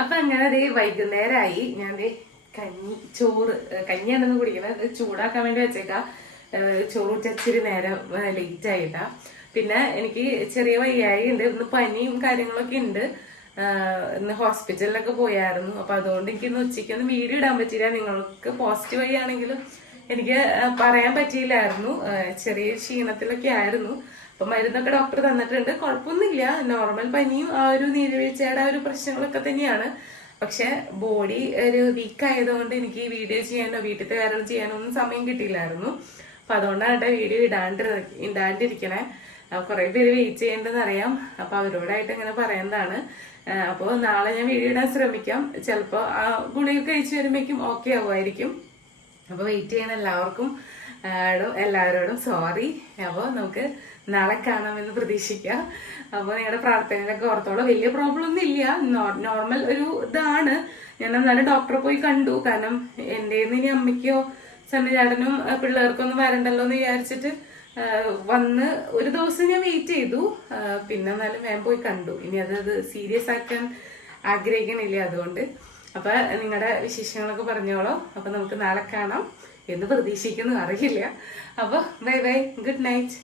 അപ്പൊ അങ്ങനെ ദേ വൈകുന്നേരമായി. ഞാൻ ദേ ചോറ് കഞ്ഞിയാണെന്ന് കുടിക്കുന്നത്, ചൂടാക്കാൻ വേണ്ടി വെച്ചേക്കാം. ചോറ് ഇച്ചിരി നേരം ലേറ്റ് ആയിട്ടാ. പിന്നെ എനിക്ക് ചെറിയ വയ്യായി ഉണ്ട്, ഇന്ന് പനിയും കാര്യങ്ങളൊക്കെ ഉണ്ട്. ഇന്ന് ഹോസ്പിറ്റലിലൊക്കെ പോയായിരുന്നു. അപ്പൊ അതുകൊണ്ട് എനിക്ക് ഇന്ന് ഉച്ചയ്ക്കൊന്നും വീഡിയോ ഇടാൻ പറ്റില്ല. നിങ്ങൾക്ക് പോസിറ്റീവ് ആയി ആണെങ്കിലും എനിക്ക് പറയാൻ പറ്റിയില്ലായിരുന്നു. ചെറിയ ക്ഷീണത്തിലൊക്കെ ആയിരുന്നു. അപ്പൊ മരുന്നൊക്കെ ഡോക്ടർ തന്നിട്ടുണ്ട്, കുഴപ്പമൊന്നുമില്ല. നോർമൽ പനിയും ആ ഒരു നീരുവീഴ്ചയുടെ ആ ഒരു പ്രശ്നങ്ങളൊക്കെ തന്നെയാണ്. പക്ഷെ ബോഡി ഒരു വീക്ക് ആയതുകൊണ്ട് എനിക്ക് വീഡിയോ ചെയ്യാനോ വീട്ടിലത്തെ കാര്യങ്ങൾ ചെയ്യാനോ ഒന്നും സമയം കിട്ടിയില്ലായിരുന്നു. അപ്പൊ അതുകൊണ്ടാണ് വീഡിയോ ഇടാണ്ടിരിക്കണേ. കുറെ പേര് വെയിറ്റ് ചെയ്യേണ്ടതെന്ന് അറിയാം. അപ്പൊ അവരോടായിട്ട് ഇങ്ങനെ പറയുന്നതാണ്. അപ്പോൾ നാളെ ഞാൻ വീഡിയോ ഇടാൻ ശ്രമിക്കാം. ചിലപ്പോൾ ആ ഗുളിക കഴിച്ചു വരുമ്പോഴേക്കും ഓക്കെ ആവുമായിരിക്കും. അപ്പൊ വെയിറ്റ് ചെയ്യുന്ന എല്ലാവരോടും സോറി. അപ്പോൾ നമുക്ക് നാളെ കാണാമെന്ന് പ്രതീക്ഷിക്കാം. അപ്പോൾ നിങ്ങളുടെ പ്രാർത്ഥനയിലൊക്കെ ഓർത്തോളം വലിയ പ്രോബ്ലം ഒന്നും ഇല്ല, നോർമൽ ഒരു ഇതാണ്. ഞാൻ എന്നാലും ഡോക്ടറെ പോയി കണ്ടു. കാരണം എൻ്റെ ഇനി അമ്മയ്ക്കോ സണ്ണിചേട്ടനും പിള്ളേർക്കൊന്നും വരണ്ടല്ലോ എന്ന് വിചാരിച്ചിട്ട് വന്ന് ഒരു ദിവസം ഞാൻ വെയിറ്റ് ചെയ്തു. പിന്നെ എന്നാലും ഞാൻ പോയി കണ്ടു. ഇനി അത് സീരിയസ് ആക്കാൻ ആഗ്രഹിക്കണില്ല, അതുകൊണ്ട്. അപ്പൊ നിങ്ങളുടെ വിശേഷങ്ങളൊക്കെ പറഞ്ഞോളൂ. അപ്പൊ നമുക്ക് നാളെ കാണാം എന്ന് പ്രതീക്ഷിക്കുന്നു, അറിയില്ല. അപ്പൊ ബൈ ബൈ, ഗുഡ് നൈറ്റ്.